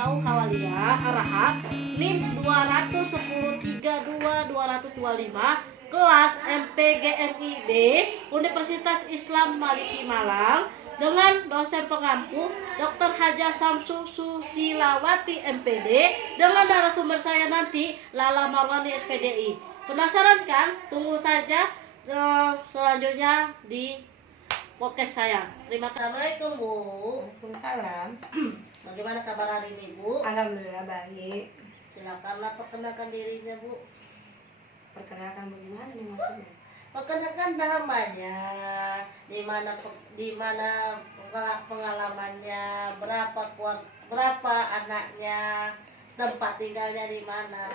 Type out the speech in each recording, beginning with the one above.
atau Hawaliyah Arahab NIM 210322225 kelas MPGMIB Universitas Islam Maliki Malang dengan dosen pengampu Dr. Haja Samsu Susilawati MPD dengan narasumber saya nanti Lala Marwani SPDI. Penasaran kan? Tunggu saja selanjutnya di podcast saya. Terima kasih. Assalamualaikum Bu. Waalaikumsalam. Bagaimana kabar hari ini Bu? Alhamdulillah baik. Silakanlah perkenalkan dirinya Bu. Perkenalkan bagaimana nih maksudnya? Perkenalkan namanya, di mana pengalamannya, berapa anaknya, tempat tinggalnya di mana.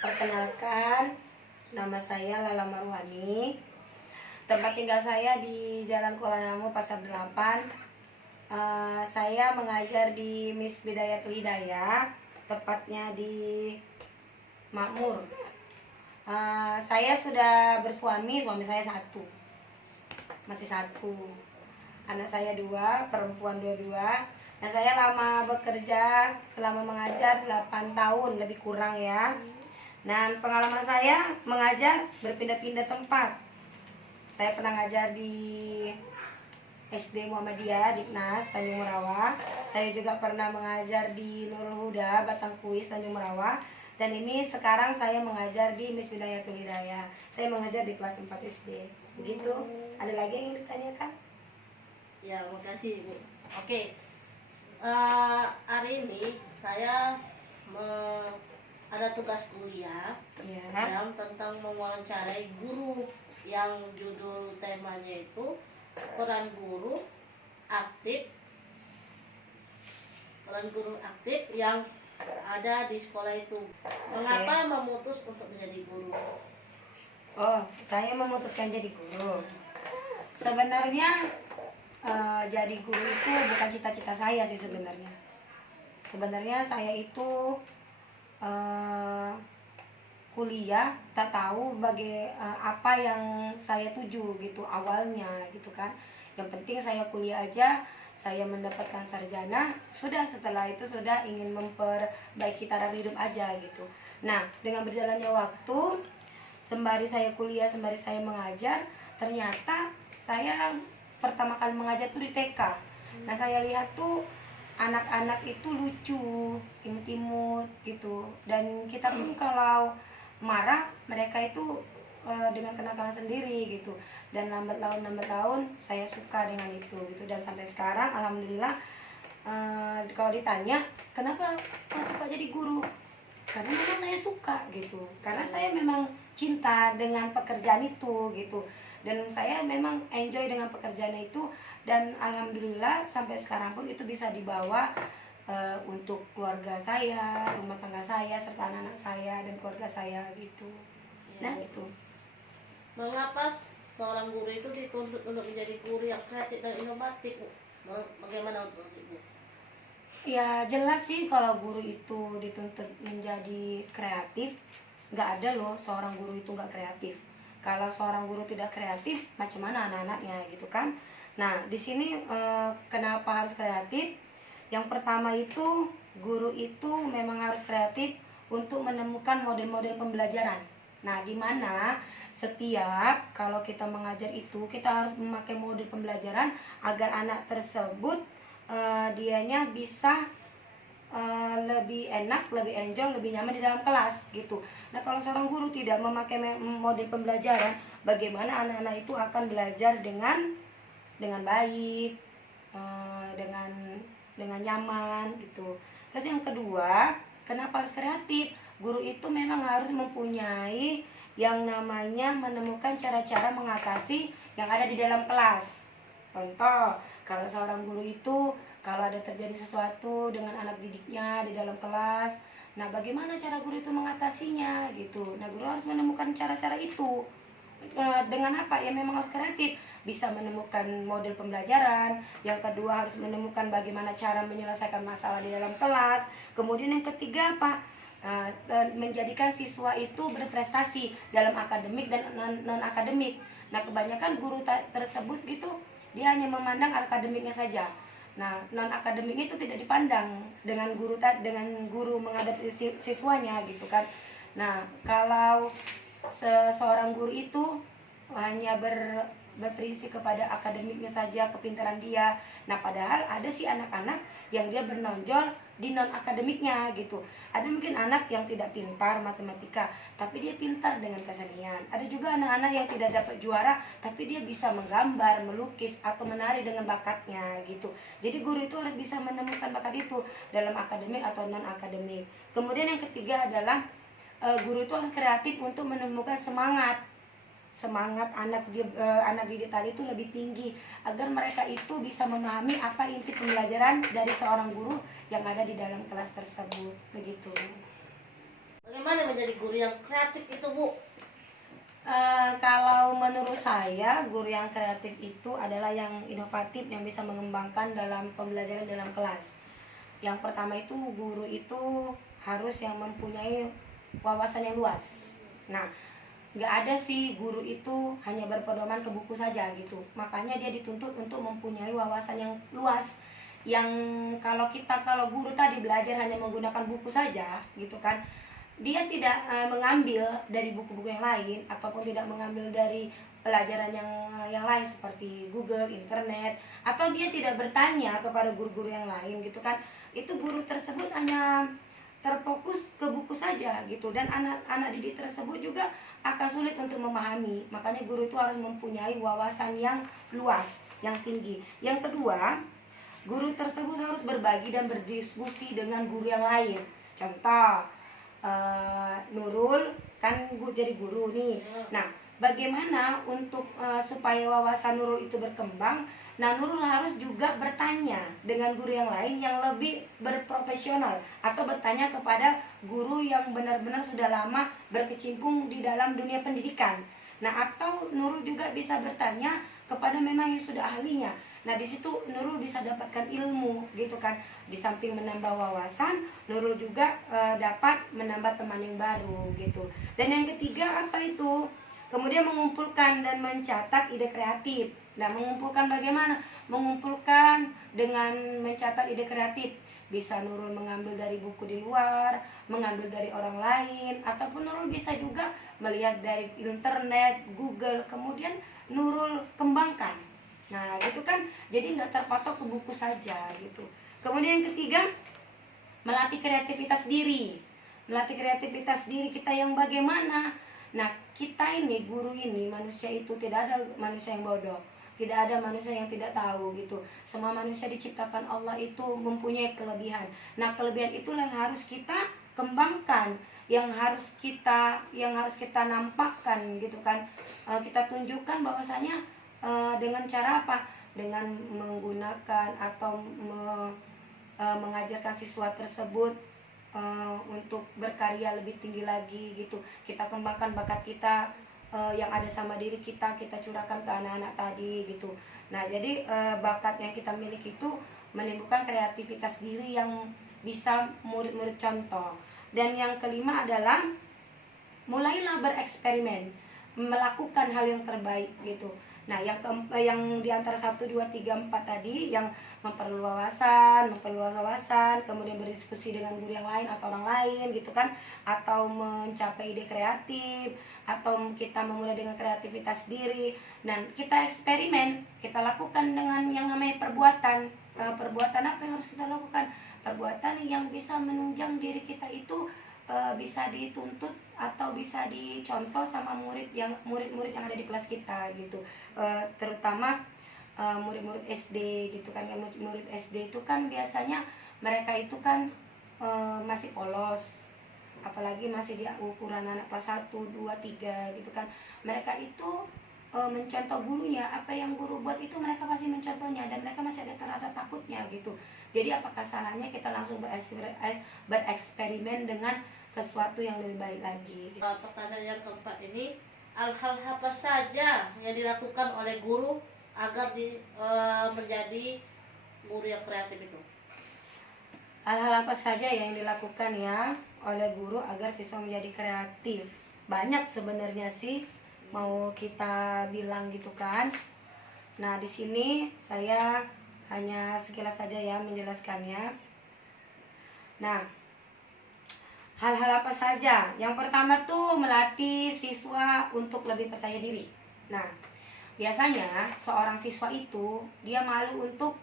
Perkenalkan, nama saya Lala Marwani. Tempat tinggal saya di Jalan Kuala Namu Pasar 8. Saya mengajar di Miss Bidayatul Hidayah, tepatnya di Makmur. Saya sudah bersuami, suami saya satu, masih satu. Anak saya 2, perempuan 22. Nah, saya lama bekerja selama mengajar 8 tahun, lebih kurang ya. Dan pengalaman saya mengajar berpindah-pindah tempat. Saya pernah ngajar di SD Muhammadiyah, Diknas, Tanjung Merawa. Saya juga pernah mengajar di Nurul Huda, Batang Kuis, Tanjung Merawa. Dan ini sekarang saya mengajar di Miss Bidayatul Hidayah. Saya mengajar di kelas 4 SD. Begitu. Ada lagi yang ingin ditanyakan? Ya, makasih Bu. Oke. Hari ini saya ada tugas kuliah Ya. yang tentang mewawancarai guru, yang judul temanya itu peran guru aktif yang ada di sekolah itu. Mengapa memutus untuk menjadi guru? Oh, saya memutuskan jadi guru. Sebenarnya jadi guru itu bukan cita-cita saya sih sebenarnya. Sebenarnya saya itu kuliah tak tahu apa yang saya tuju gitu awalnya gitu kan. Yang penting saya kuliah aja, saya mendapatkan sarjana, sudah, setelah itu sudah ingin memperbaiki taraf hidup aja gitu. Nah, dengan berjalannya waktu, sembari saya kuliah, sembari saya mengajar, ternyata saya pertama kali mengajar tuh di TK. Nah, saya lihat tuh anak-anak itu lucu, imut-imut gitu. Dan kita pun kalau marah, mereka itu dengan kenakalan sendiri gitu. Dan lambat laun saya suka dengan itu gitu. Dan sampai sekarang alhamdulillah, kalau ditanya kenapa suka jadi guru, karena memang saya suka gitu, karena saya memang cinta dengan pekerjaan itu gitu. Dan saya memang enjoy dengan pekerjaan itu. Dan alhamdulillah sampai sekarang pun itu bisa dibawa untuk keluarga saya, rumah tangga saya, serta anak-anak saya dan keluarga saya gitu. Nah itu. Mengapa seorang guru itu dituntut untuk menjadi guru yang kreatif dan inovatif, Bu? Bagaimana untuk Ibu? Ya jelas sih kalau guru itu dituntut menjadi kreatif. Nggak ada loh seorang guru itu nggak kreatif. Kalau seorang guru tidak kreatif, macam mana anak-anaknya gitu kan? Nah di sini kenapa harus kreatif? Yang pertama itu guru itu memang harus kreatif untuk menemukan model-model pembelajaran. Nah di mana setiap kalau kita mengajar itu kita harus memakai model pembelajaran agar anak tersebut dianya bisa lebih enak, lebih enjoy, lebih nyaman di dalam kelas gitu. Nah kalau seorang guru tidak memakai model pembelajaran, bagaimana anak-anak itu akan belajar dengan baik, dengan nyaman gitu. Terus yang kedua, kenapa harus kreatif? Guru itu memang harus mempunyai yang namanya menemukan cara-cara mengatasi yang ada di dalam kelas. Contoh, kalau seorang guru itu kalau ada terjadi sesuatu dengan anak didiknya di dalam kelas, nah bagaimana cara guru itu mengatasinya gitu. Nah guru harus menemukan cara-cara itu. Dengan apa? Ya memang harus kreatif, bisa menemukan model pembelajaran. Yang kedua harus menemukan bagaimana cara menyelesaikan masalah di dalam kelas. Kemudian yang ketiga apa? Menjadikan siswa itu berprestasi dalam akademik dan non akademik. Nah kebanyakan guru tersebut gitu dia hanya memandang akademiknya saja. Nah, non akademik itu tidak dipandang dengan guru menghadapi siswanya gitu kan. Nah, kalau seorang guru itu hanya berprinsip kepada akademiknya saja, kepintaran dia. Nah, padahal ada sih anak-anak yang dia bernonjol di non akademiknya gitu. Ada mungkin anak yang tidak pintar matematika, tapi dia pintar dengan kesenian. Ada juga anak-anak yang tidak dapat juara, tapi dia bisa menggambar, melukis, atau menari dengan bakatnya gitu. Jadi guru itu harus bisa menemukan bakat itu dalam akademik atau non akademik. Kemudian yang ketiga adalah guru itu harus kreatif untuk menemukan semangat anak digital itu lebih tinggi agar mereka itu bisa memahami apa inti pembelajaran dari seorang guru yang ada di dalam kelas tersebut begitu. Bagaimana menjadi guru yang kreatif itu, Bu? Kalau menurut saya guru yang kreatif itu adalah yang inovatif, yang bisa mengembangkan dalam pembelajaran dalam kelas. Yang pertama itu guru itu harus yang mempunyai wawasan yang luas. Nah, nggak ada sih guru itu hanya berpedoman ke buku saja gitu. Makanya dia dituntut untuk mempunyai wawasan yang luas. Yang kalau guru tadi belajar hanya menggunakan buku saja gitu kan, dia tidak mengambil dari buku-buku yang lain ataupun tidak mengambil dari pelajaran yang lain seperti Google, internet, atau dia tidak bertanya kepada guru-guru yang lain gitu kan. Itu guru tersebut hanya terfokus ke buku saja gitu, dan anak-anak didik tersebut juga akan sulit untuk memahami. Makanya guru itu harus mempunyai wawasan yang luas, yang tinggi. Yang kedua, guru tersebut harus berbagi dan berdiskusi dengan guru yang lain. Contoh, Nurul kan jadi guru nih. Nah, bagaimana untuk supaya wawasan Nurul itu berkembang? Nah, Nurul harus juga bertanya dengan guru yang lain yang lebih berprofesional, atau bertanya kepada guru yang benar-benar sudah lama berkecimpung di dalam dunia pendidikan. Nah, atau Nurul juga bisa bertanya kepada memang yang sudah ahlinya. Nah, di situ Nurul bisa dapatkan ilmu gitu kan. Di samping menambah wawasan, Nurul juga dapat menambah teman yang baru gitu. Dan yang ketiga apa itu? Kemudian mengumpulkan dan mencatat ide kreatif. Nah, mengumpulkan bagaimana? Mengumpulkan dengan mencatat ide kreatif. Bisa Nurul mengambil dari buku di luar, mengambil dari orang lain, ataupun Nurul bisa juga melihat dari internet, Google, kemudian Nurul kembangkan. Nah, gitu kan, jadi nggak terpatok ke buku saja gitu. Kemudian yang ketiga, melatih kreativitas diri. Melatih kreativitas diri kita yang bagaimana? Nah, kita ini, guru ini, manusia itu tidak ada manusia yang bodoh. Tidak ada manusia yang tidak tahu gitu. Semua manusia diciptakan Allah itu mempunyai kelebihan. Nah, kelebihan itulah yang harus kita kembangkan, yang harus kita nampakkan gitu kan. Kita tunjukkan bahwasanya dengan cara apa? Dengan menggunakan atau mengajarkan siswa tersebut untuk berkarya lebih tinggi lagi gitu. Kita kembangkan bakat kita yang ada sama diri kita curahkan ke anak-anak tadi gitu. Nah, jadi bakat yang kita miliki itu menimbulkan kreativitas diri yang bisa murid-murid contoh. Dan yang kelima adalah mulailah bereksperimen, melakukan hal yang terbaik gitu. Nah, yang di antara 1, 2, 3, 4 tadi, yang memperluas wawasan, kemudian berdiskusi dengan guru yang lain atau orang lain gitu kan, atau mencapai ide kreatif, atau kita memulai dengan kreativitas diri. Dan kita eksperimen, kita lakukan dengan yang namanya perbuatan. Perbuatan apa yang harus kita lakukan? Perbuatan yang bisa menunjang diri kita itu bisa dituntut atau bisa dicontoh sama murid-murid yang ada di kelas kita gitu. Terutama murid-murid SD gitu kan. Murid SD itu kan biasanya mereka itu kan masih polos, apalagi masih di ukuran anak kelas 1, 2, 3 gitu kan. Mereka itu mencontoh gurunya, apa yang guru buat itu mereka pasti mencontohnya, dan mereka masih ada rasa takutnya gitu. Jadi apakah salahnya kita langsung bereksperimen dengan sesuatu yang lebih baik lagi gitu. Pertanyaan yang keempat ini, hal-hal apa saja yang dilakukan oleh guru agar menjadi guru yang kreatif itu? Hal-hal apa saja yang dilakukan ya oleh guru agar siswa menjadi kreatif? Banyak sebenarnya sih, mau kita bilang gitu kan. Nah, di sini saya hanya sekilas saja ya menjelaskannya. Nah, hal-hal apa saja? Yang pertama tuh melatih siswa untuk lebih percaya diri. Nah, biasanya seorang siswa itu dia malu untuk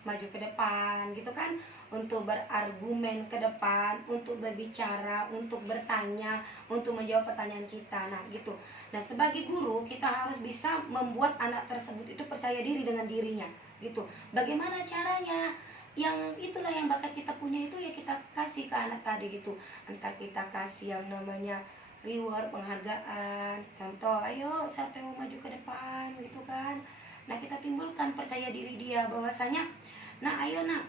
maju ke depan gitu kan, untuk berargumen ke depan, untuk berbicara, untuk bertanya, untuk menjawab pertanyaan kita. Nah gitu. Nah sebagai guru kita harus bisa membuat anak tersebut itu percaya diri dengan dirinya gitu. Bagaimana caranya? Yang itulah yang bakat kita punya itu ya kita kasih ke anak tadi gitu. Entah kita kasih yang namanya reward, penghargaan, contoh ayo siapa yang mau maju ke depan gitu kan. Nah kita timbulkan percaya diri dia bahwasanya nah ayo nak,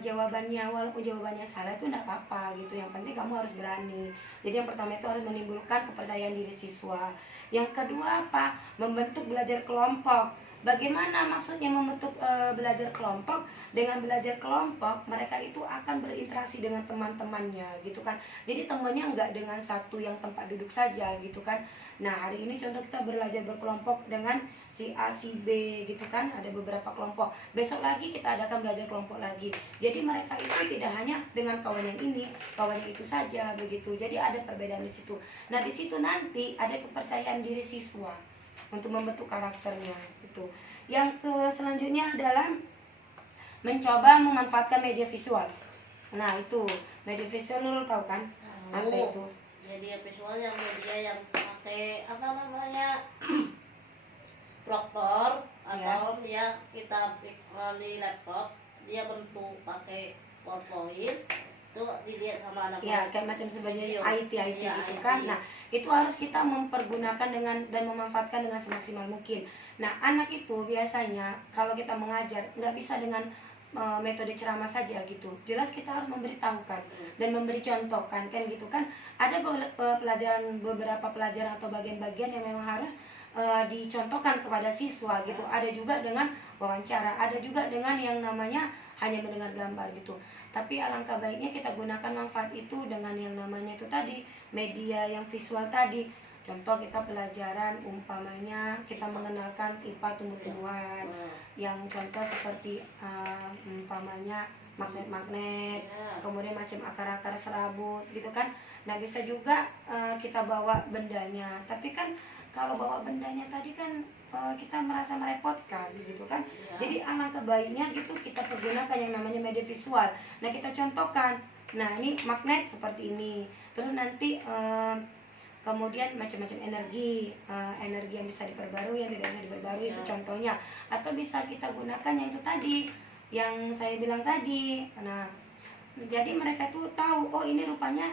jawabannya walaupun jawabannya salah itu enggak apa-apa gitu, yang penting kamu harus berani. Jadi yang pertama itu harus menimbulkan kepercayaan diri siswa. Yang kedua apa? Membentuk belajar kelompok. Bagaimana maksudnya membentuk belajar kelompok? Dengan belajar kelompok mereka itu akan berinteraksi dengan teman-temannya gitu kan. Jadi temannya enggak dengan satu yang tempat duduk saja gitu kan. Nah hari ini contoh kita belajar berkelompok dengan si A, si B gitu kan, ada beberapa kelompok. Besok lagi kita adakan belajar kelompok lagi. Jadi mereka itu tidak hanya dengan kawan yang ini, kawan yang itu saja begitu. Jadi ada perbedaan di situ. Nah, di situ nanti ada kepercayaan diri siswa untuk membentuk karakternya gitu. Yang selanjutnya adalah mencoba memanfaatkan media visual. Nah, itu media visual Nurul tahu kan? Apa itu? Media visual yang media yang pakai apa namanya? Prompter atau dia kita di laptop dia bentuk pakai PowerPoint itu dilihat sama anak ya kayak macam sebagai IT ya, gitu IT. kan. Nah itu harus kita mempergunakan dengan dan memanfaatkan dengan semaksimal mungkin. Nah anak itu biasanya kalau kita mengajar nggak bisa dengan metode ceramah saja gitu, jelas kita harus memberitahukan dan memberi contoh kan gitu kan. Ada beberapa pelajaran atau bagian-bagian yang memang harus dicontohkan kepada siswa gitu. Ada juga dengan wawancara, ada juga dengan yang namanya hanya mendengar gambar gitu. Tapi alangkah baiknya kita gunakan manfaat itu dengan yang namanya itu tadi media yang visual tadi. Contoh kita pelajaran umpamanya kita mengenalkan IPA tumbuh-tumbuhan, yang contoh seperti umpamanya magnet-magnet, kemudian macam akar-akar serabut gitu kan. Nah bisa juga kita bawa bendanya, tapi kan kalau bawa bendanya tadi kan kita merasa merepotkan gitu kan. Jadi alangkah baiknya gitu kita pergunakan yang namanya media visual. Nah kita contohkan, nah ini magnet seperti ini, terus nanti kemudian macam-macam energi, energi yang bisa diperbarui, yang tidak bisa diperbarui itu contohnya. Atau bisa kita gunakan yang itu tadi yang saya bilang tadi. Nah jadi mereka tuh tahu, oh ini rupanya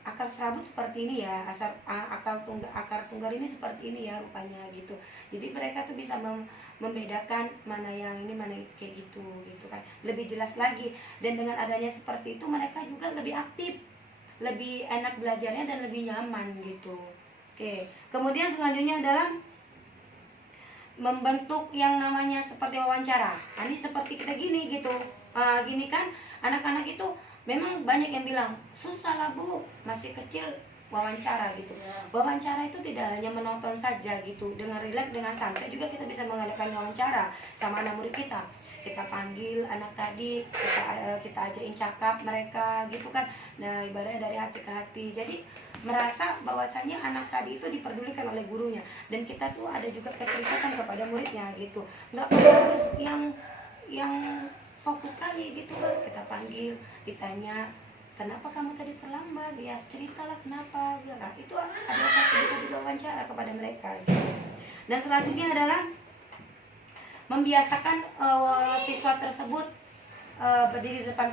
akar serabut seperti ini ya, akar tunggal ini seperti ini ya rupanya gitu. Jadi mereka tuh bisa membedakan mana yang ini mana itu kayak gitu kan, lebih jelas lagi. Dan dengan adanya seperti itu mereka juga lebih aktif, lebih enak belajarnya dan lebih nyaman gitu. Oke, kemudian selanjutnya adalah membentuk yang namanya seperti wawancara. Nah, ini seperti kita gini gitu, gini kan, anak-anak itu memang banyak yang bilang susah lah Bu, masih kecil wawancara gitu. Wawancara itu tidak hanya menonton saja gitu, dengan rileks, dengan santai juga kita bisa mengadakan wawancara sama anak murid kita. Kita panggil anak tadi, kita ajakin cakap mereka gitu kan. Nah ibaratnya dari hati ke hati. Jadi merasa bahwasanya anak tadi itu diperdulikan oleh gurunya, dan kita tuh ada juga keterikatan kepada muridnya gitu. Nggak perlu harus yang fokus sekali gitu kan. Kita panggil, ditanya kenapa kamu tadi terlambat, ya ceritalah kenapa. Nah, itu adalah satu bisa diwawancara kepada mereka gitu. Dan selanjutnya adalah membiasakan siswa tersebut berdiri di depan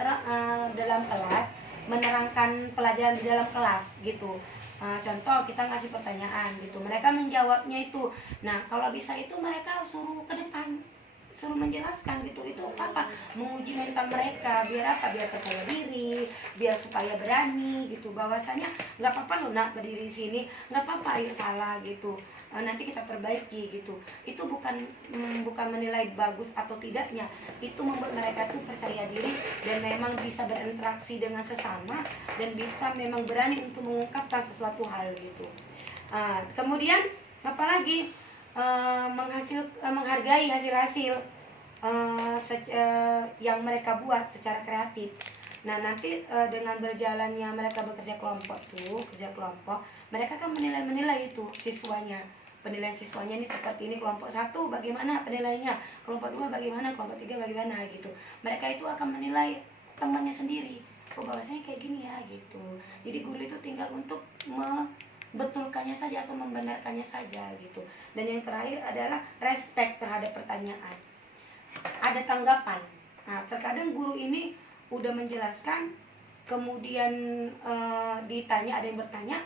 dalam kelas, menerangkan pelajaran di dalam kelas gitu. Contoh kita ngasih pertanyaan gitu, mereka menjawabnya itu. Nah kalau bisa itu mereka suruh ke depan, suruh menjelaskan gitu. Itu apa? Menguji mental mereka, biar apa? Biar percaya diri, biar supaya berani gitu. Bahwasanya nggak apa-apa loh nak berdiri di sini, nggak apa-apa ayo salah gitu. Nanti kita perbaiki gitu. Itu bukan menilai bagus atau tidaknya. Itu membuat mereka tuh percaya diri dan memang bisa berinteraksi dengan sesama dan bisa memang berani untuk mengungkapkan sesuatu hal gitu. Kemudian apalagi menghargai hasil-hasil yang mereka buat secara kreatif. Nah nanti dengan berjalannya mereka bekerja kelompok tuh, kerja kelompok, mereka kan menilai itu siswanya. Penilaian siswanya ini seperti ini, kelompok 1 bagaimana penilaiannya, kelompok 2 bagaimana, kelompok 3 bagaimana gitu. Mereka itu akan menilai temannya sendiri. Oh bahwasanya kayak gini ya gitu. Jadi guru itu tinggal untuk membetulkannya saja atau membenarkannya saja gitu. Dan yang terakhir adalah respect terhadap pertanyaan. Ada tanggapan. Nah, terkadang guru ini udah menjelaskan, kemudian ditanya, ada yang bertanya.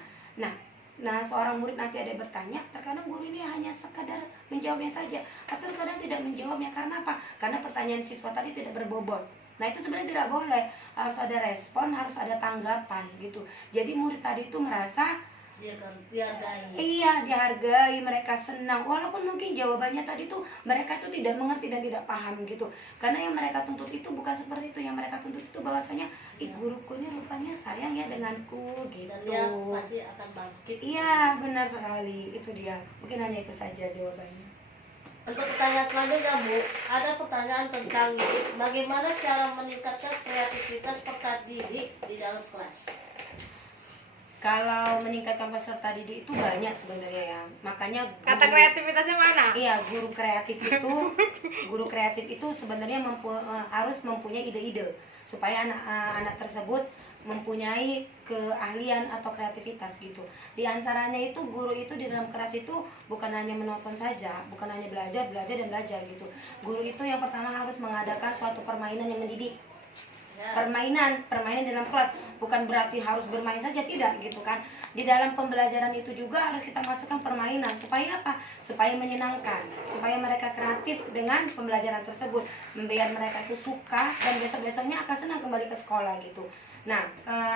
Nah, seorang murid nanti ada yang bertanya, terkadang guru ini hanya sekadar menjawabnya saja, atau terkadang tidak menjawabnya. Karena apa? Karena pertanyaan siswa tadi tidak berbobot. Nah, itu sebenarnya tidak boleh. Harus ada respon, harus ada tanggapan gitu. Jadi murid tadi itu merasa dihargai. Iya, dihargai, mereka senang. Walaupun mungkin jawabannya tadi tuh mereka tuh tidak mengerti dan tidak paham gitu. Karena yang mereka tuntut itu bukan seperti itu. Yang mereka tuntut itu bahwasanya, guruku ini rupanya sayang ya denganku gitu. Dan dia pasti akan bangkit. Iya, benar sekali. Itu dia. Mungkin hanya itu saja jawabannya. Untuk pertanyaan selanjutnya, Bu, ada pertanyaan tentang bagaimana cara meningkatkan kreativitas peserta didik di dalam kelas. Kalau meningkatkan peserta didik itu banyak sebenarnya ya. Makanya Kata kreativitasnya mana? Iya, guru kreatif itu sebenarnya harus mempunyai ide-ide supaya anak tersebut mempunyai keahlian atau kreativitas gitu. Di antaranya itu guru itu di dalam kelas itu bukan hanya menonton saja, bukan hanya belajar dan belajar gitu. Guru itu yang pertama harus mengadakan suatu permainan yang mendidik. Permainan dalam kelas bukan berarti harus bermain saja, tidak gitu kan. Di dalam pembelajaran itu juga harus kita masukkan permainan. Supaya apa? Supaya menyenangkan, supaya mereka kreatif dengan pembelajaran tersebut, membiar mereka itu suka dan besok-besoknya akan senang kembali ke sekolah gitu. Nah,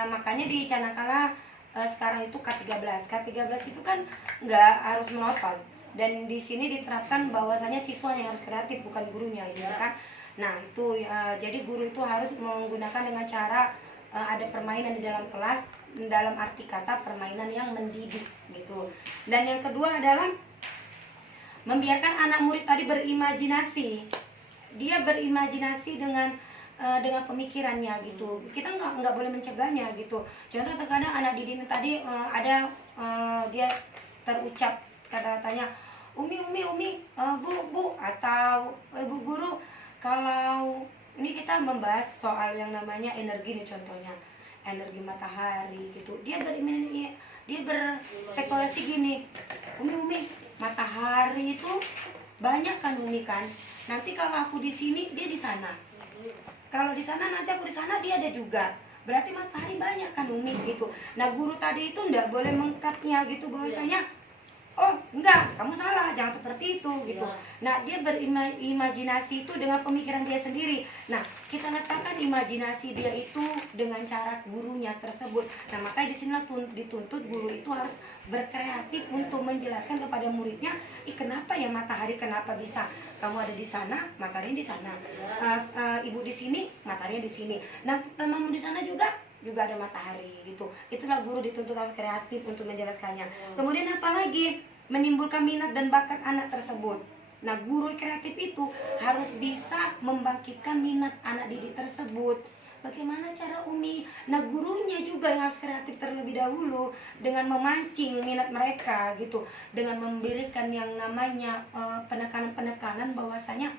makanya di Canakala sekarang itu K13. K13 itu kan nggak harus menonton. Dan di sini diterapkan bahwasanya siswanya harus kreatif, bukan gurunya gitu kan. Nah itu jadi guru itu harus menggunakan dengan cara ada permainan di dalam kelas, dalam arti kata permainan yang mendidik gitu. Dan yang kedua adalah membiarkan anak murid tadi berimajinasi. Dia berimajinasi dengan pemikirannya gitu. Kita nggak boleh mencegahnya gitu. Contoh terkadang anak didik tadi ada dia terucap kata-katanya umi, bu atau ibu guru. Kalau ini kita membahas soal yang namanya energi nih, contohnya energi matahari gitu. Dia berspekulasi gini, umi matahari itu banyak kan umi kan. Nanti kalau aku di sini dia di sana. Kalau di sana nanti aku di sana dia ada juga. Berarti matahari banyak kan umi gitu. Nah guru tadi itu enggak boleh mengkatnya gitu bahwasanya oh enggak, kamu salah, jangan seperti itu gitu. Nah dia berimajinasi itu dengan pemikiran dia sendiri. Nah kita letakkan imajinasi dia itu dengan cara gurunya tersebut. Nah makanya di sini dituntut guru itu harus berkreatif untuk menjelaskan kepada muridnya, kenapa ya matahari, kenapa bisa kamu ada di sana, matahari di sana, ibu di sini, matahari di sini. Nah temanmu di sana juga ada matahari gitu. Itulah guru dituntut harus kreatif untuk menjelaskannya. Kemudian apalagi menimbulkan minat dan bakat anak tersebut. Nah guru kreatif itu harus bisa membangkitkan minat anak didik tersebut. Bagaimana cara umi? Nah gurunya juga yang harus kreatif terlebih dahulu dengan memancing minat mereka gitu, dengan memberikan yang namanya penekanan-penekanan bahwasanya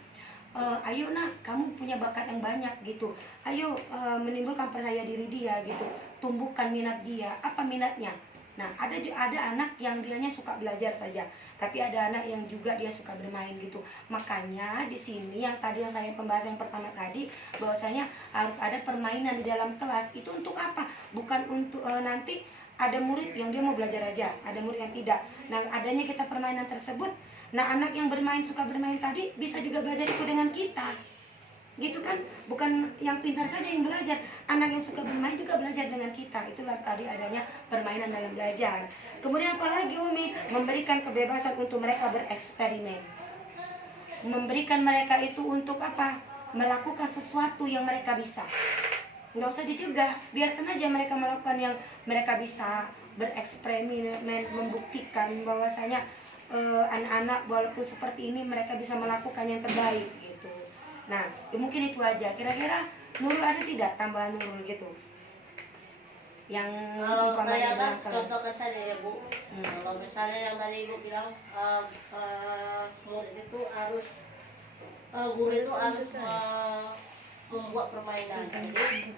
ayo nak, kamu punya bakat yang banyak gitu. Ayo menimbulkan percaya diri dia gitu. Tumbuhkan minat dia. Apa minatnya? Nah, ada anak yang dianya suka belajar saja, tapi ada anak yang juga dia suka bermain gitu. Makanya di sini yang tadi yang saya pembahasan yang pertama tadi bahwasanya harus ada permainan di dalam kelas. Itu untuk apa? Bukan untuk nanti ada murid yang dia mau belajar aja, ada murid yang tidak. Nah, adanya kita permainan tersebut, nah anak yang suka bermain tadi bisa juga belajar ikut dengan kita gitu kan. Bukan yang pintar saja yang belajar, anak yang suka bermain juga belajar dengan kita. Itulah tadi adanya permainan dalam belajar. Kemudian apalagi umi? Memberikan kebebasan untuk mereka bereksperimen, memberikan mereka itu untuk apa? Melakukan sesuatu yang mereka bisa. Nggak usah dicegah, biarkan aja mereka melakukan yang mereka bisa, bereksperimen, membuktikan bahwasanya anak-anak walaupun seperti ini mereka bisa melakukan yang terbaik gitu. Nah, ya mungkin itu aja. Kira-kira Nurul ada tidak tambahan Nurul gitu? Yang Kalau umpamanya saya kan dalam kelas. contohkan saja ya Bu. Kalau misalnya yang tadi Ibu bilang murid itu harus guru itu harus membuat permainan. Jadi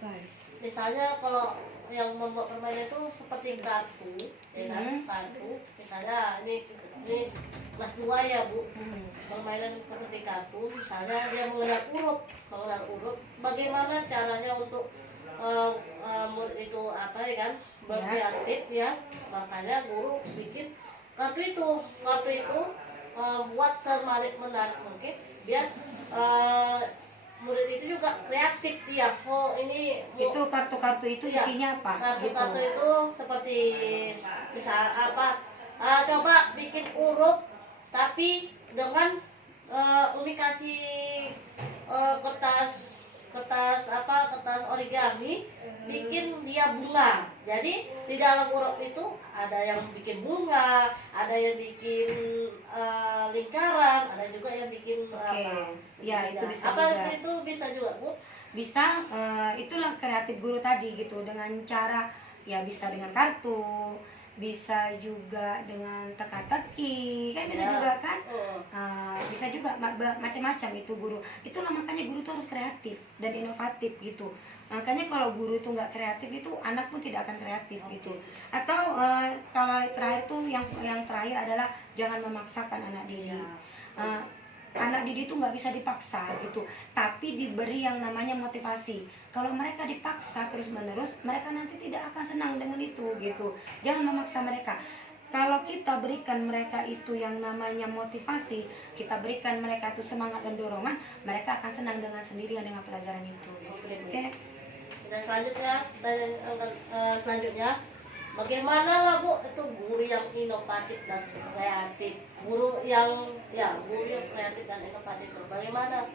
misalnya kalau yang membuat permainan itu seperti kartu, ya kan? Kartu. Misalnya ini kelas 2 ya Bu. Permainan seperti kartu. Misalnya dia mengenal huruf. Bagaimana caranya untuk murid itu apa ya kan berkreatif ya, makanya guru bikin kartu itu buat semenarik mungkin biar murid itu juga kreatif ya. Oh ini Itu kartu-kartu itu ya, isinya apa? kartu-kartu Gitu. itu seperti misal apa coba bikin huruf tapi dengan Umi kasih kertas origami, bikin dia bunga. Jadi di dalam huruf itu ada yang bikin bunga, ada yang bikin lingkaran, ada juga yang bikin apa. Ya, itu bisa apa juga. itu bisa juga Bu? Bisa, itulah kreatif guru tadi gitu, dengan cara ya bisa dengan kartu, bisa juga dengan teka-teki, kan bisa Ya. juga kan. Oh. Bisa juga macam-macam itu guru. Itulah makanya guru tuh harus kreatif dan inovatif gitu. Makanya kalau guru itu nggak kreatif itu anak pun tidak akan kreatif gitu. Atau kalau terakhir tuh yang terakhir adalah jangan memaksakan anak didik. Anak didik itu nggak bisa dipaksa gitu, tapi diberi yang namanya motivasi. Kalau mereka dipaksa terus menerus, mereka nanti tidak akan senang dengan itu gitu. Jangan memaksa mereka. Kalau kita berikan mereka itu yang namanya motivasi, kita berikan mereka itu semangat dan dorongan, mereka akan senang dengan sendirian dengan pelajaran itu. Oke? Dan selanjutnya bagaimana lah Bu itu guru yang inovatif dan kreatif, guru yang kreatif dan inovatif. Bagaimana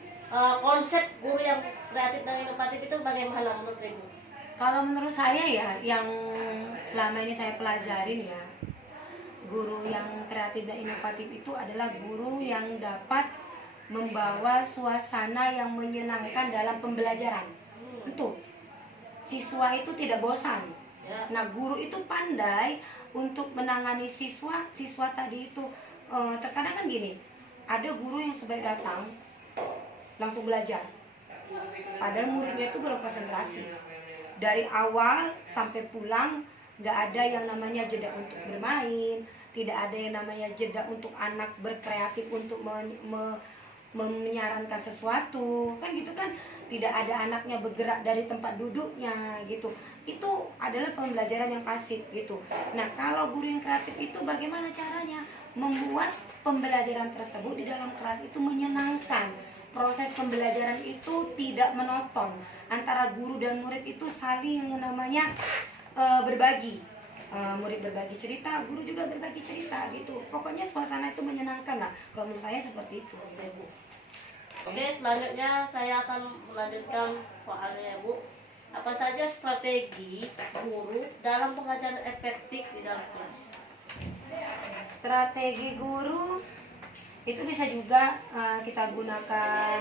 konsep guru yang kreatif dan inovatif itu bagaimana menurut Ibu? Kalau menurut saya ya, yang selama ini saya pelajarin ya, guru yang kreatif dan inovatif itu adalah guru yang dapat membawa suasana yang menyenangkan dalam pembelajaran. Tentu, siswa itu tidak bosan. Nah, guru itu pandai untuk menangani siswa tadi itu. Terkadang kan gini, ada guru yang sebaik datang langsung belajar, padahal muridnya itu belum konsentrasi. Dari awal sampai pulang nggak ada yang namanya jeda untuk bermain, tidak ada yang namanya jeda untuk anak berkreatif untuk menyarankan sesuatu, kan gitu kan. Tidak ada anaknya bergerak dari tempat duduknya gitu. Itu adalah pembelajaran yang pasif gitu. Nah, kalau guru yang kreatif itu bagaimana caranya membuat pembelajaran tersebut di dalam kelas itu menyenangkan. Proses pembelajaran itu tidak monoton. Antara guru dan murid itu saling yang namanya berbagi. Murid berbagi cerita, guru juga berbagi cerita gitu. Pokoknya suasana itu menyenangkan lah. Kalau menurut saya seperti itu, Ibu. Oke, selanjutnya saya akan melanjutkan soalnya ya Bu. Apa saja strategi guru dalam pengajaran efektif di dalam kelas? Strategi guru itu bisa juga kita gunakan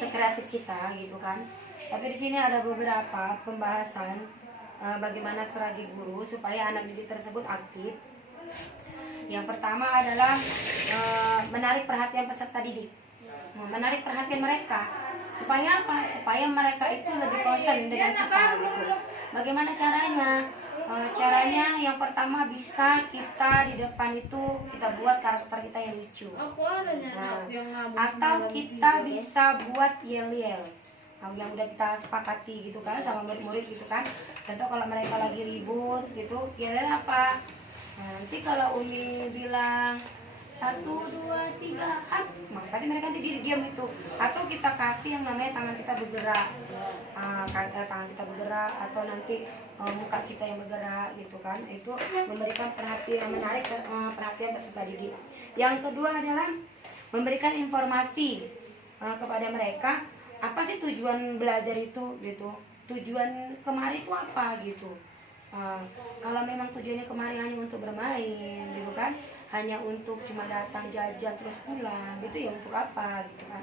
sekreatif kita gitu kan. Tapi di sini ada beberapa pembahasan bagaimana strategi guru supaya anak didik tersebut aktif. Yang pertama adalah menarik perhatian peserta didik. Menarik perhatian mereka supaya apa? Supaya mereka itu lebih konsen dengan kita gitu. Bagaimana caranya? Caranya yang pertama bisa kita di depan itu kita buat karakter kita yang lucu. Atau kita bisa buat yel-yel yang udah kita sepakati gitu kan sama murid-murid gitu kan. Contoh kalau mereka lagi ribut gitu, yel-yel apa? Nanti kalau Umi bilang 1, 2, 3, up, maka tadi mereka nanti diam itu. Atau kita kasih yang namanya tangan kita bergerak, tangan kita bergerak, atau nanti muka kita yang bergerak gitu kan. Itu memberikan perhatian, menarik perhatian peserta didik. Yang kedua adalah memberikan informasi kepada mereka apa sih tujuan belajar itu gitu. Tujuan kemari itu apa gitu. Kalau memang tujuannya kemari hanya untuk bermain gitu kan, hanya untuk cuma datang jajan terus pulang gitu ya, untuk apa gitu kan.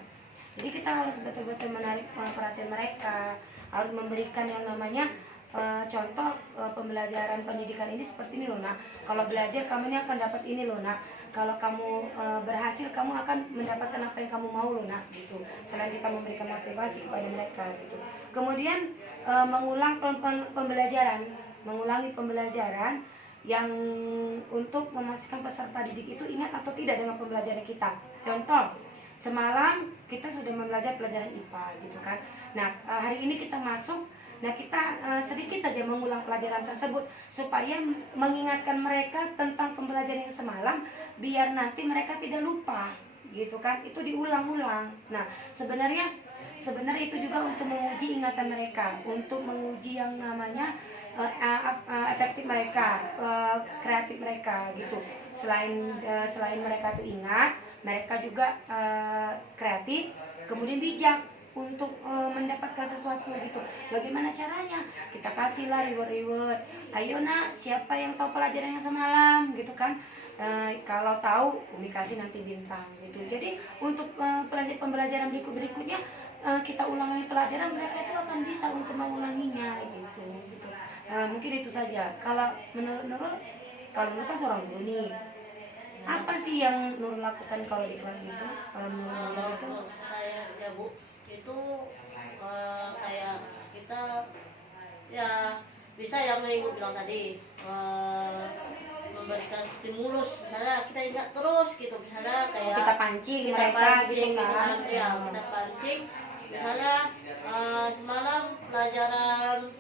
Jadi kita harus betul-betul menarik perhatian mereka, harus memberikan yang namanya contoh pembelajaran pendidikan ini seperti ini loh nak. Kalau belajar kamu ini akan dapat ini loh nak. Kalau kamu berhasil kamu akan mendapatkan apa yang kamu mau loh nak gitu. Selain kita memberikan motivasi kepada mereka gitu. Kemudian mengulang pembelajaran, mengulangi pembelajaran yang untuk memastikan peserta didik itu ingat atau tidak dengan pembelajaran kita. Contoh, semalam kita sudah belajar pelajaran IPA gitu kan. Nah hari ini kita masuk. Nah kita sedikit saja mengulang pelajaran tersebut supaya mengingatkan mereka tentang pembelajaran yang semalam biar nanti mereka tidak lupa gitu kan, itu diulang-ulang. Nah sebenarnya itu juga untuk menguji ingatan mereka, untuk menguji yang namanya efektif mereka, kreatif mereka gitu. Selain mereka tuh ingat, mereka juga kreatif, kemudian bijak untuk mendapatkan sesuatu gitu. Bagaimana caranya? Kita kasihlah reward. Ayo nak, siapa yang tahu pelajaran yang semalam gitu kan? Kalau tahu, Umi kasih nanti bintang gitu. Jadi untuk pembelajaran berikutnya kita ulangi pelajaran, mereka itu akan bisa untuk mengulanginya gitu. Mungkin itu saja. Kalau menurut Nurul, kalau Nurul kan seorang guru nih, apa sih yang Nurul lakukan kalau di kelas gitu? Kalau menurut itu? Saya ya Bu, itu kayak kita ya bisa yang Ibu bilang tadi, memberikan stimulus, misalnya kita ingat terus gitu, misalnya kayak kita pancing kita mereka pancing gitu kan. Ya kita pancing, misalnya semalam pelajaran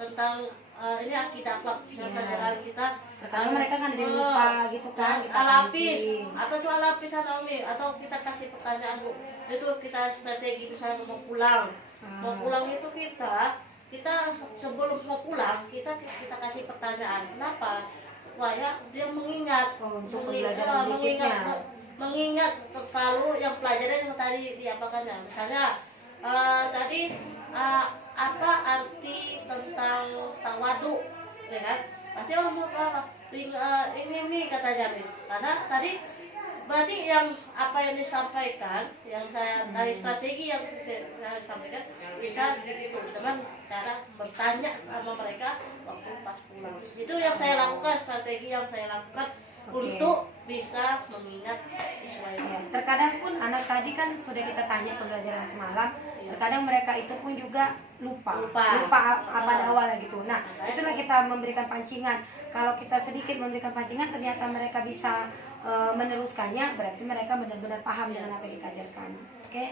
tentang ini akidah akhlak, misalnya pelajaran kita karena mereka kan ada lupa gitu kan, kita lapis pancing. atau cuma lapisan Umi, atau kita kasih pertanyaan Bu, itu kita strategi misalnya mau pulang itu kita sebelum mau pulang kita kasih pertanyaan, kenapa? Supaya dia mengingat, untuk pembelajaran berikutnya, mengingat selalu yang pelajaran yang tadi diapakannya. Misalnya tadi apa arti tentang tawadu, ya kan? Pasti orang mau apa? Ini katanya nih. Karena tadi berarti yang apa yang disampaikan, yang saya dari strategi yang saya sampaikan bisa gitu dengan cara bertanya sama mereka waktu pas pulang. Itu yang saya lakukan, strategi yang saya lakukan untuk bisa mengingat siswanya. Terkadang pun anak tadi kan sudah kita tanya pembelajaran semalam, terkadang mereka itu pun juga lupa apa awalnya gitu. Nah itulah kita memberikan pancingan. Kalau kita sedikit memberikan pancingan, ternyata mereka bisa meneruskannya, berarti mereka benar-benar paham dengan apa yang kita ajarkan. Oke.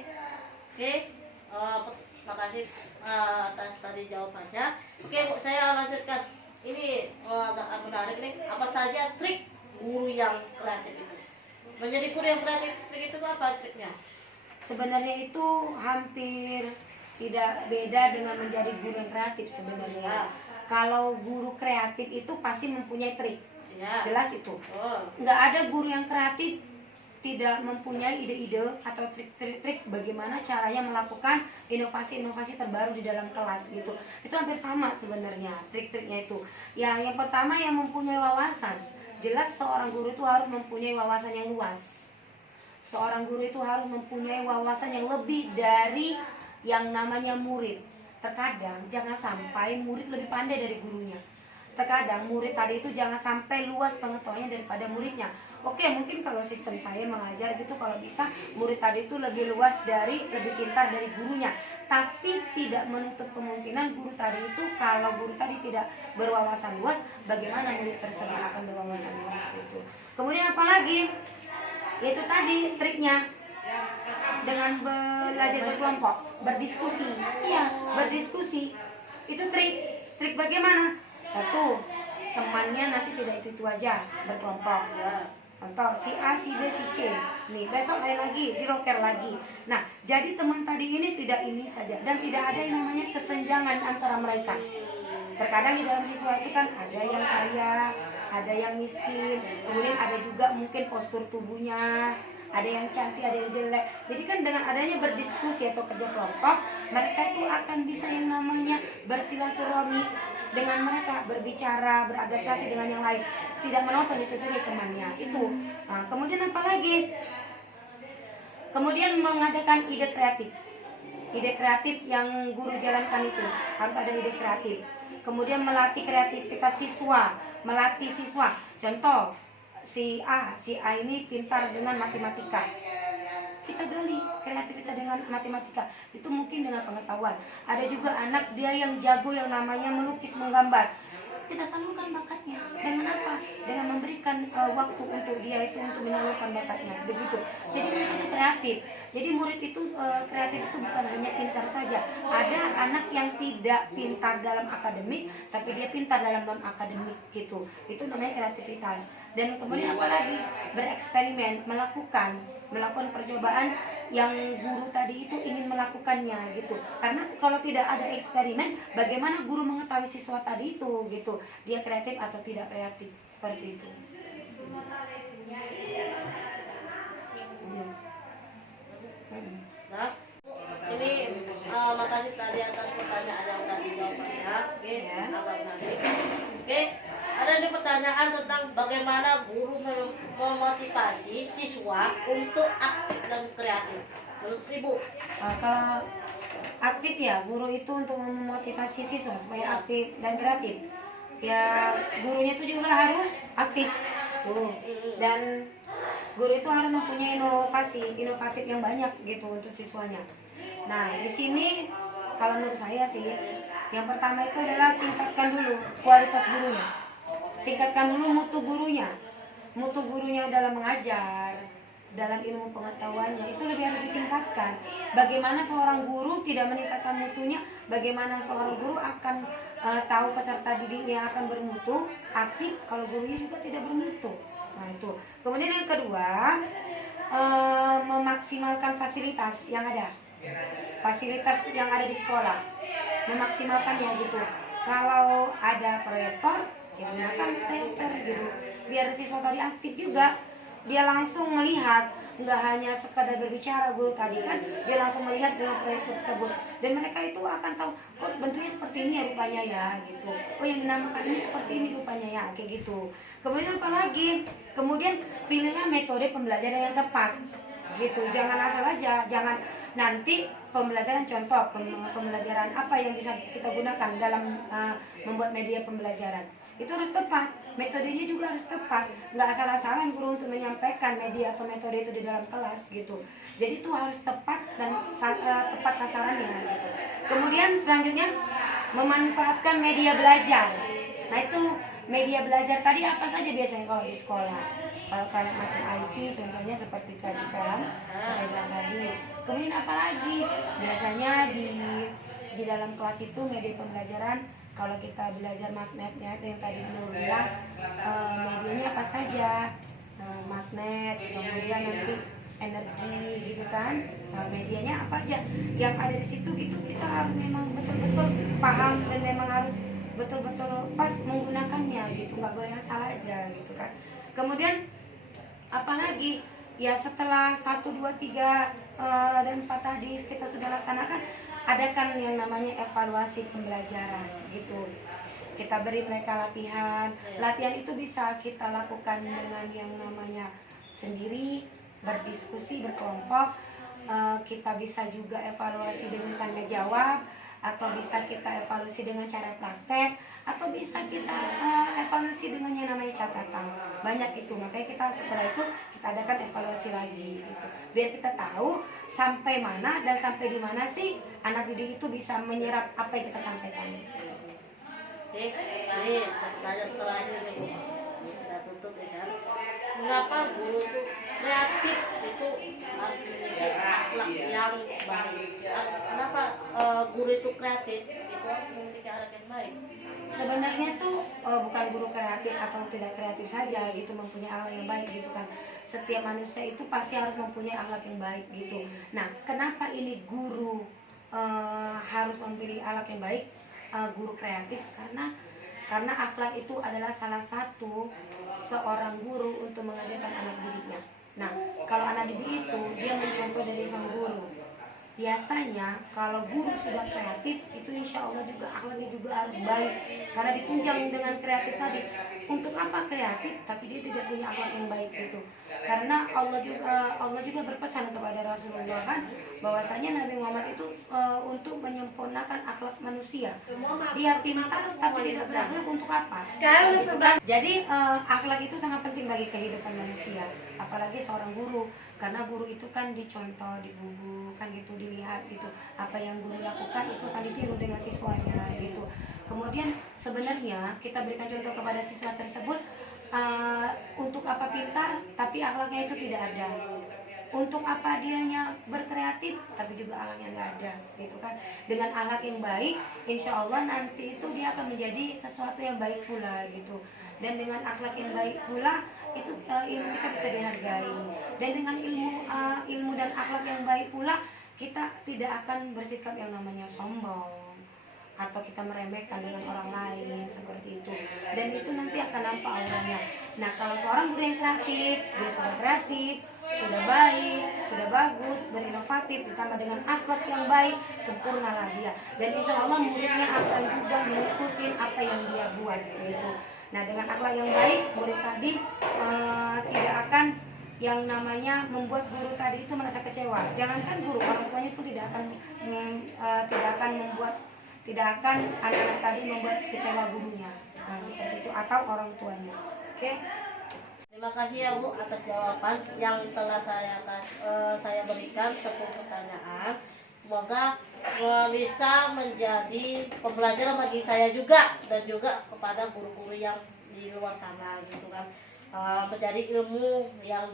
Terima kasih atas tadi jawabannya. Oke Bu, saya lanjutkan. Ini agak menarik nih. Apa saja trik guru yang kreatif itu? Menjadi guru yang kreatif itu apa triknya? Sebenarnya itu hampir tidak beda dengan menjadi guru yang kreatif sebenarnya. Kalau guru kreatif itu pasti mempunyai trik. Jelas itu. Nggak ada guru yang kreatif tidak mempunyai ide-ide atau trik-trik bagaimana caranya melakukan inovasi-inovasi terbaru di dalam kelas gitu. Itu hampir sama sebenarnya trik-triknya itu. Ya, yang pertama yang mempunyai wawasan. Jelas seorang guru itu harus mempunyai wawasan yang luas. Seorang guru itu harus mempunyai wawasan yang lebih dari yang namanya murid. Terkadang jangan sampai murid lebih pandai dari gurunya. Terkadang murid tadi itu jangan sampai luas pengetahuannya daripada muridnya. Oke, mungkin kalau sistem saya mengajar gitu, kalau bisa murid tadi itu lebih pintar dari gurunya. Tapi tidak menutup kemungkinan guru tadi itu, kalau guru tadi tidak berwawasan luas, bagaimana murid tersebut akan berwawasan luas itu. Kemudian apa lagi? Yaitu tadi triknya dengan belajar berkelompok, berdiskusi. Iya, berdiskusi. Itu trik bagaimana? Satu, temannya nanti tidak itu aja, berkelompok. Contoh, si A, si B, si C. Nih, besok lain lagi, diroker lagi. Nah, jadi teman tadi ini tidak ini saja. Dan tidak ada yang namanya kesenjangan antara mereka. Terkadang di dalam siswa itu kan ada yang kaya, ada yang miskin. Kemudian ada juga mungkin postur tubuhnya, ada yang cantik, ada yang jelek. Jadi kan dengan adanya berdiskusi atau kerja kelompok, mereka itu akan bisa yang namanya bersilaturahmi dengan mereka, berbicara, beradaptasi dengan yang lain, tidak menonton itu dari temannya itu. Nah, kemudian apa lagi? Kemudian mengadakan ide kreatif yang guru jalankan itu harus ada ide kreatif. Kemudian melatih kreativitas siswa, melatih siswa. Contoh, si A ini pintar dengan matematika. Kita gali kreativitas dengan matematika, itu mungkin dengan pengetahuan. Ada juga anak dia yang jago yang namanya melukis, menggambar. Kita salurkan bakatnya dengan apa? Dengan memberikan waktu untuk dia itu untuk menyalurkan bakatnya, begitu. Jadi murid itu kreatif. Jadi murid itu kreatif itu bukan hanya pintar saja. Ada anak yang tidak pintar dalam akademik, tapi dia pintar dalam non akademik gitu. Itu namanya kreativitas. Dan kemudian apalagi bereksperimen, melakukan percobaan yang guru tadi itu ingin melakukannya gitu. Karena kalau tidak ada eksperimen, bagaimana guru mengetahui siswa tadi itu gitu, dia kreatif atau tidak kreatif, seperti itu. Nah, ini makasih tadi atas pertanyaan yang tadi jawabannya. Oke, Ya. Abang nanti. Oke, ada nih pertanyaan tentang bagaimana guru memotivasi siswa untuk aktif dan kreatif. Menurut Ibu? Kalau aktif ya, guru itu untuk memotivasi siswa supaya aktif dan kreatif. Ya, gurunya itu juga harus aktif tuh. Dan guru itu harus mempunyai inovatif yang banyak gitu untuk siswanya. Nah, di sini kalau menurut saya sih, yang pertama itu adalah tingkatkan dulu kualitas gurunya. Tingkatkan dulu mutu gurunya dalam mengajar, dalam ilmu pengetahuannya itu lebih harus ditingkatkan. Bagaimana seorang guru tidak meningkatkan mutunya, bagaimana seorang guru akan tahu peserta didiknya akan bermutu, aktif kalau gurunya juga tidak bermutu. Nah itu. Kemudian yang kedua, memaksimalkan fasilitas yang ada. Fasilitas yang ada di sekolah, memaksimalkannya gitu. Kalau ada proyektor, ya gunakan proyektor gitu. Biar siswa tadi aktif juga. Dia langsung melihat, nggak hanya sekadar berbicara guru tadi kan, dia langsung melihat dengan proyek tersebut. Dan mereka itu akan tahu, oh bentuknya seperti ini ya rupanya ya gitu. Oh yang dinamakan ini seperti ini rupanya ya, kayak gitu. Kemudian apa lagi? Kemudian pilihlah metode pembelajaran yang tepat gitu. Jangan asal aja, jangan nanti pembelajaran contoh pembelajaran apa yang bisa kita gunakan dalam membuat media pembelajaran. Itu harus tepat, metodenya juga harus tepat, nggak asal-asalan guru untuk menyampaikan media atau metode itu di dalam kelas gitu. Jadi itu harus tepat dan tepat sasarannya gitu. Kemudian selanjutnya memanfaatkan media belajar. Nah itu media belajar tadi apa saja biasanya kalau di sekolah? Kalau kalian macam IT contohnya seperti tadi kan saya bilang tadi. Kemudian apa lagi? Biasanya di dalam kelas itu media pembelajaran. Kalau kita belajar magnetnya itu yang tadi dulu bilang, medianya apa saja, magnet, kemudian nanti energi gitu kan, medianya apa aja yang ada di situ gitu. Kita harus memang betul-betul paham dan memang harus betul-betul pas menggunakannya gitu, nggak boleh asal aja gitu kan. Kemudian apalagi ya setelah 1, 2, 3 dan 4 tadi kita sudah laksanakan, adakan yang namanya evaluasi pembelajaran gitu. Kita beri mereka latihan. Latihan itu bisa kita lakukan dengan yang namanya sendiri, berdiskusi, berkelompok. Kita bisa juga evaluasi dengan tanya jawab, atau bisa kita evaluasi dengan cara praktek, atau bisa kita evaluasi dengan yang namanya catatan. Banyak itu, makanya kita setelah itu kita adakan evaluasi lagi gitu. Biar kita tahu sampai mana dan sampai di mana sih anak didik itu bisa menyerap apa yang kita sampaikan. Oke, ini pertanyaan terakhir nih Bu. Kita tutup ya kan. Mengapa guru itu kreatif itu harus memiliki akhlak yang baik? Kenapa guru itu kreatif itu harus memiliki akhlak yang baik? Sebenarnya tuh bukan guru kreatif atau tidak kreatif saja gitu mempunyai akhlak yang baik gitu kan. Setiap manusia itu pasti harus mempunyai akhlak yang baik gitu. Nah, kenapa ini guru harus memilih akhlak yang baik, guru kreatif? Karena akhlak itu adalah salah satu seorang guru untuk mengajarkan anak didiknya. Nah, kalau anak didik itu dia mencontoh dari sang guru. Biasanya kalau guru sudah kreatif itu insya Allah juga akhlaknya juga harus baik, karena ditunjang dengan kreatif tadi. untuk apa kreatif tapi dia tidak punya akhlak yang baik gitu. Karena Allah juga berpesan kepada Rasulullah kan bahwasanya Nabi Muhammad itu untuk menyempurnakan akhlak manusia. Dia pintar tapi tidak berakhlak untuk apa? Jadi akhlak itu sangat penting bagi kehidupan manusia, apalagi seorang guru, karena guru itu kan dicontoh, dibubu, kan gitu, dilihat gitu, apa yang guru lakukan itu akan ditiru dengan siswanya gitu. Kemudian sebenarnya kita berikan contoh kepada siswa tersebut, untuk apa pintar tapi akhlaknya itu tidak ada, untuk apa dianya berkreatif tapi juga akhlaknya nggak ada gitu kan. Dengan akhlak yang baik insya Allah nanti itu dia akan menjadi sesuatu yang baik pula gitu. Dan dengan akhlak yang baik pula itu ilmu kita bisa dihargai, dan dengan ilmu dan akhlak yang baik pula kita tidak akan bersikap yang namanya sombong atau kita meremehkan dengan orang lain seperti itu, dan itu nanti akan nampak auranya. Nah kalau seorang guru yang kreatif, dia sudah kreatif, sudah baik, sudah bagus, berinovatif, ditambah dengan akhlak yang baik, sempurnalah dia, dan insya Allah muridnya akan juga mengikuti apa yang dia buat gitu. Nah dengan akhlak yang baik, murid tadi tidak akan yang namanya membuat guru tadi itu merasa kecewa. Jangankan guru, orang tuanya pun tidak akan anak-anak tadi membuat kecewa gurunya, seperti itu, atau orang tuanya. Oke? Terima kasih ya Bu atas jawaban yang telah saya berikan 10 pertanyaan. Semoga bisa menjadi pembelajaran bagi saya juga dan juga kepada guru-guru yang di luar sana gitu kan. Menjadi ilmu yang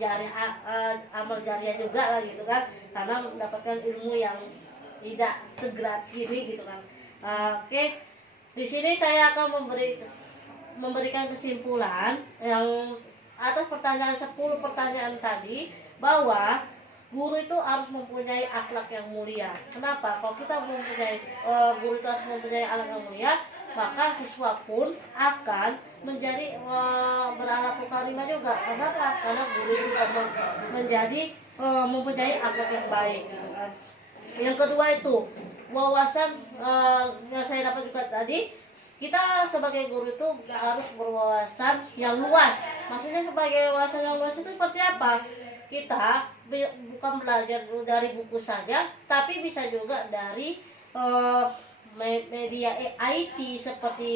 amal jariah juga lah gitu kan, karena mendapatkan ilmu yang tidak segratis ini gitu kan. Oke, di sini saya akan memberikan kesimpulan yang atas pertanyaan 10 pertanyaan tadi, bahwa guru itu harus mempunyai akhlak yang mulia. Kenapa? Kalau kita mempunyai guru itu harus mempunyai akhlak yang mulia, maka siswa pun akan menjadi berakhlak karimah juga. Kenapa? Karena guru itu mempunyai akhlak yang baik gitu kan. Yang kedua itu wawasan yang saya dapat juga tadi, kita sebagai guru itu harus berwawasan yang luas. Maksudnya sebagai wawasan yang luas itu seperti apa? Kita bukan belajar dari buku saja, tapi bisa juga dari media IT seperti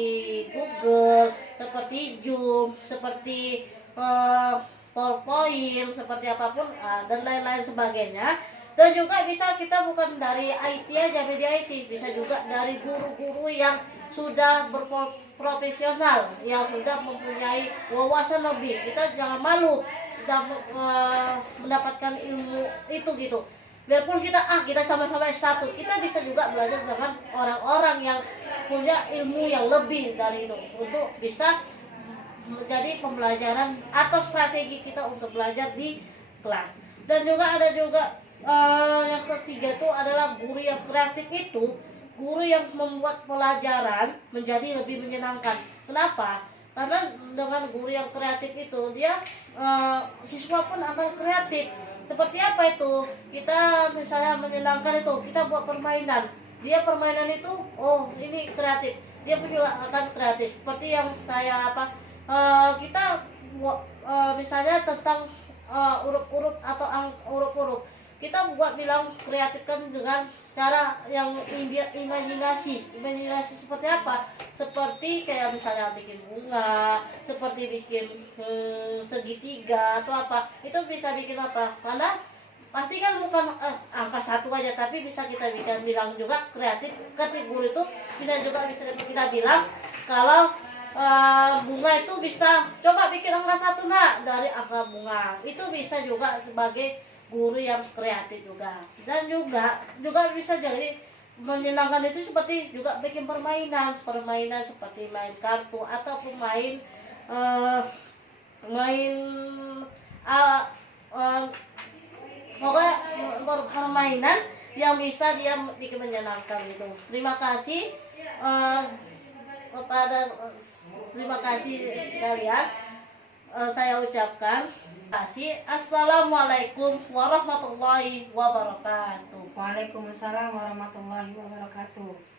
Google, seperti Zoom, seperti PowerPoint, seperti apapun dan lain-lain sebagainya. Dan juga bisa kita bukan dari IT aja, media IT, bisa juga dari guru-guru yang sudah berprofesional, yang sudah mempunyai wawasan lebih. Kita jangan malu mendapatkan ilmu itu gitu. Biarpun kita sama-sama S1, kita bisa juga belajar dengan orang-orang yang punya ilmu yang lebih dari itu, untuk bisa menjadi pembelajaran atau strategi kita untuk belajar di kelas. Dan juga ada yang ketiga itu adalah guru yang kreatif itu guru yang membuat pelajaran menjadi lebih menyenangkan. Kenapa? Karena dengan guru yang kreatif itu dia siswa pun akan kreatif. Seperti apa itu? Kita misalnya menyenangkan itu, kita buat permainan. Dia permainan itu, oh ini kreatif. Dia pun juga akan kreatif. Seperti yang saya kita misalnya tentang huruf-huruf atau huruf-huruf. Kita buat bilang kreatifkan dengan cara yang imajinasi seperti apa? Seperti kayak misalnya bikin bunga, seperti bikin segitiga atau apa. Itu bisa bikin apa? Karena pasti kan bukan angka 1 aja, tapi bisa kita bilang juga kreatif. Kreatif guru itu bisa kita bilang kalau bunga itu bisa coba bikin angka 1 nak dari angka bunga. Itu bisa juga sebagai guru yang kreatif juga. Dan juga bisa jadi menyenangkan itu seperti juga bikin permainan seperti main kartu ataupun main pokoknya permainan yang bisa dia bikin menyenangkan gitu. Terima kasih terima kasih kalian. Saya ucapkan terima kasih. Assalamualaikum warahmatullahi wabarakatuh. Waalaikumsalam warahmatullahi wabarakatuh.